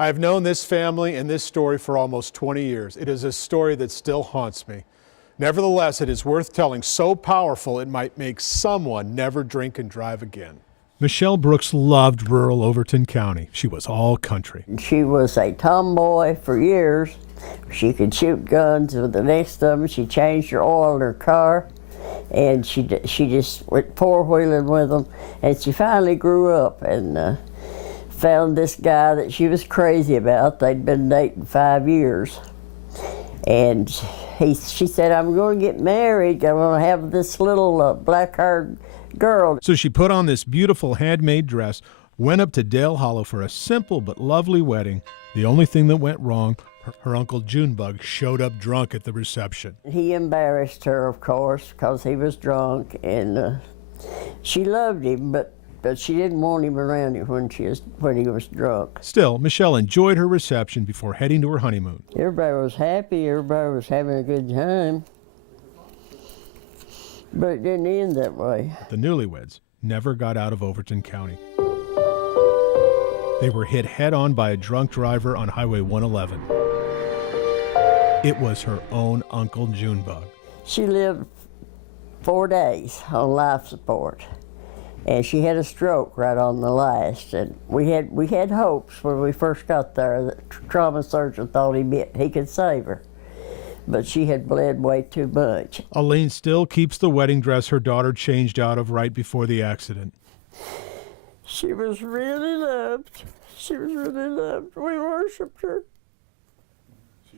I've known this family and this story for almost 20 years. It is a story that still haunts me. Nevertheless, it is worth telling, so powerful it might make someone never drink and drive again. Michelle Brooks loved rural Overton County. She was all country. She was a tomboy for years. She could shoot guns with the next of them. She changed her oil in her car, and she just went four-wheeling with them. And she finally grew up and found this guy that she was crazy about. They'd been dating 5 years. And she said, I'm going to get married. I'm going to have this little black-haired girl. So she put on this beautiful handmade dress, went up to Dale Hollow for a simple but lovely wedding. The only thing that went wrong, her uncle Junebug showed up drunk at the reception. He embarrassed her, of course, because he was drunk, and she loved him, but she didn't want him around her when he was drunk. Still, Michelle enjoyed her reception before heading to her honeymoon. Everybody was happy. Everybody was having a good time. But it didn't end that way. The newlyweds never got out of Overton County. They were hit head-on by a drunk driver on Highway 111. It was her own Uncle Junebug. She lived 4 days on life support, and she had a stroke right on the last. And we had hopes when we first got there that trauma surgeon thought he could save her, but she had bled way too much. Aline still keeps the wedding dress her daughter changed out of right before the accident. She was really loved. She was really loved. We worshiped her.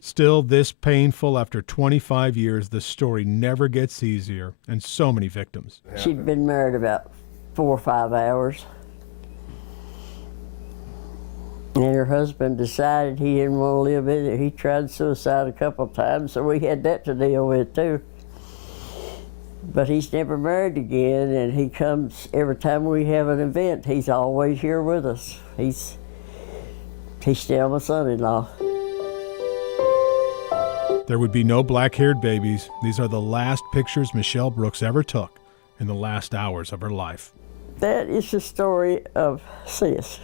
Still this painful after 25 years, the story never gets easier, and so many victims. She'd been married about 4 or 5 hours. And her husband decided he didn't want to live with her. He tried suicide a couple of times, so we had that to deal with too. But he's never married again, and he comes every time we have an event. He's always here with us. He's still my son-in-law. There would be no black-haired babies. These are the last pictures Michelle Brooks ever took in the last hours of her life. That is the story of Sis.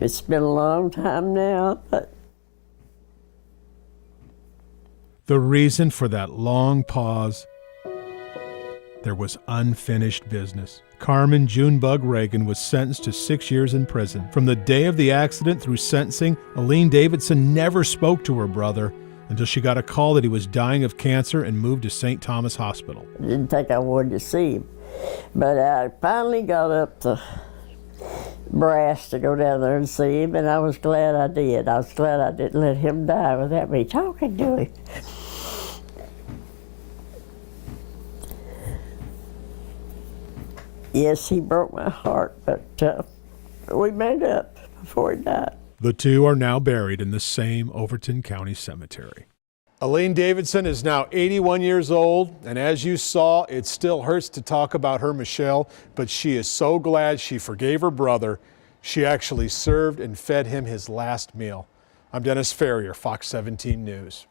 It's been a long time now, but the reason for that long pause, there was unfinished business. Carmen Junebug Reagan was sentenced to 6 years in prison. From the day of the accident through sentencing, Aline Davidson never spoke to her brother until she got a call that he was dying of cancer and moved to St. Thomas Hospital. I didn't think I wanted to see him. But I finally got up the brass to go down there and see him, and I was glad I did. I was glad I didn't let him die without me talking to him. Yes, he broke my heart, but we made up before he died. The two are now buried in the same Overton County cemetery. Aline Davidson is now 81 years old, and as you saw, it still hurts to talk about her, Michelle, but she is so glad she forgave her brother. She actually served and fed him his last meal. I'm Dennis Ferrier, Fox 17 News.